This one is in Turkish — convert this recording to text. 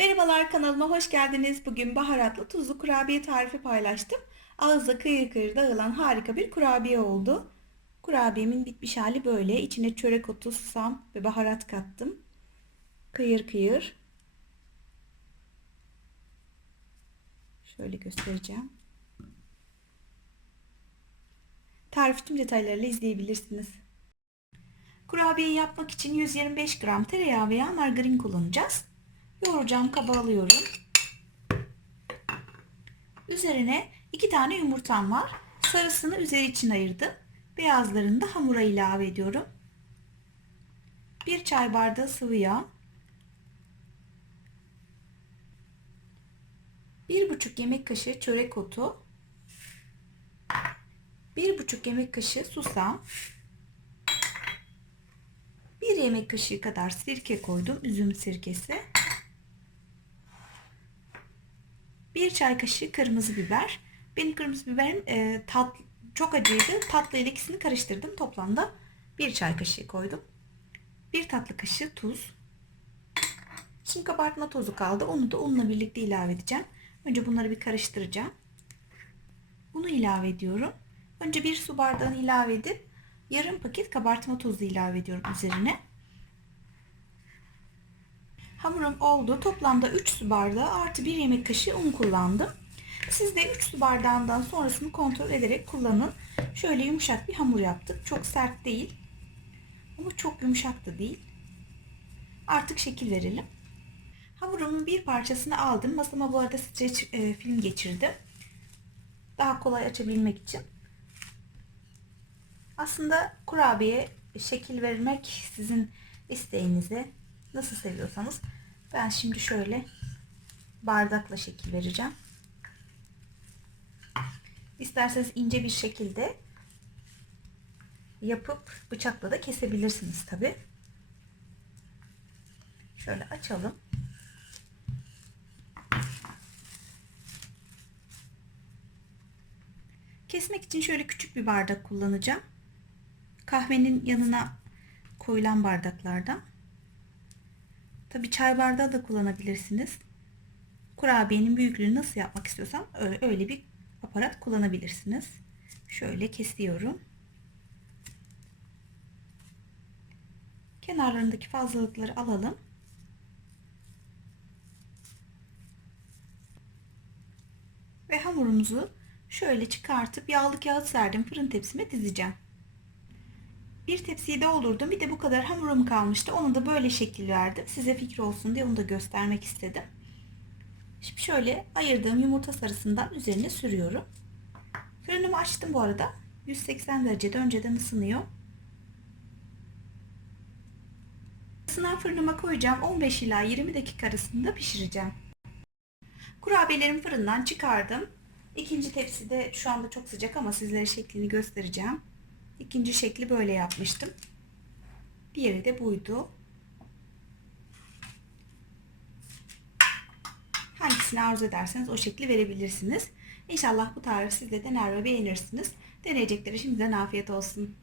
Merhabalar kanalıma hoş geldiniz. Bugün baharatlı tuzlu kurabiye tarifi paylaştım. Ağızda kıyır kıyır dağılan harika bir kurabiye oldu. Kurabiyemin bitmiş hali böyle. İçine çörek otu, susam ve baharat kattım. Kıyır kıyır. Şöyle göstereceğim. Tarif tüm detaylarıyla izleyebilirsiniz. Kurabiyeyi yapmak için 125 gram tereyağı veya margarin kullanacağız. Yoğuracağım kaba alıyorum. Üzerine iki tane yumurtam var. Sarısını üzeri için ayırdım. Beyazlarını da hamura ilave ediyorum. Bir çay bardağı sıvı yağ. Bir buçuk yemek kaşığı çörek otu. Bir buçuk yemek kaşığı susam. Bir yemek kaşığı kadar sirke koydum. Üzüm sirkesi. 1 çay kaşığı kırmızı biber. Benim kırmızı biberim e, tat, çok acıydı. Tatlı ile ikisini karıştırdım. Toplamda 1 çay kaşığı koydum. 1 tatlı kaşığı tuz. Şimdi kabartma tozu kaldı. Onu da unla birlikte ilave edeceğim. Önce bunları bir karıştıracağım. Bunu ilave ediyorum. Önce bir su bardağını ilave edip yarım paket kabartma tozu ilave ediyorum üzerine. Hamurum oldu. Toplamda 3 su bardağı artı 1 yemek kaşığı un kullandım. Siz de 3 su bardağından sonrasını kontrol ederek kullanın. Şöyle yumuşak bir hamur yaptık. Çok sert değil. Ama çok yumuşak da değil. Artık şekil verelim. Hamurumun bir parçasını aldım. Masama bu arada streç e, film geçirdim. Daha kolay açabilmek için. Aslında kurabiye şekil vermek sizin isteğinize nasıl seviyorsanız. Ben şimdi şöyle bardakla şekil vereceğim. İsterseniz ince bir şekilde yapıp bıçakla da kesebilirsiniz tabi. Şöyle açalım. Kesmek için şöyle küçük bir bardak kullanacağım. Kahvenin yanına koyulan bardaklardan. Tabi çay bardağı da kullanabilirsiniz. Kurabiyenin büyüklüğünü nasıl yapmak istiyorsam öyle bir aparat kullanabilirsiniz. Şöyle kesiyorum. Kenarlarındaki fazlalıkları alalım. Ve hamurumuzu şöyle çıkartıp yağlı kağıt serdim fırın tepsime dizeceğim. Bir tepsiyi doldurdum. Bir de bu kadar hamurum kalmıştı. Onu da böyle şekil verdim. Size fikir olsun diye onu da göstermek istedim. Şimdi şöyle ayırdığım yumurta sarısından üzerine sürüyorum. Fırınımı açtım bu arada. 180 derecede önceden ısınıyor. Isınan fırınıma koyacağım. 15 ila 20 dakika arasında pişireceğim. Kurabiyelerimi fırından çıkardım. İkinci tepsi de şu anda çok sıcak ama sizlere şeklini göstereceğim. İkinci şekli böyle yapmıştım. Diğeri de buydu. Hangisini arzu ederseniz o şekli verebilirsiniz. İnşallah bu tarifi siz de dener ve beğenirsiniz. Deneyeceklere şimdiden afiyet olsun.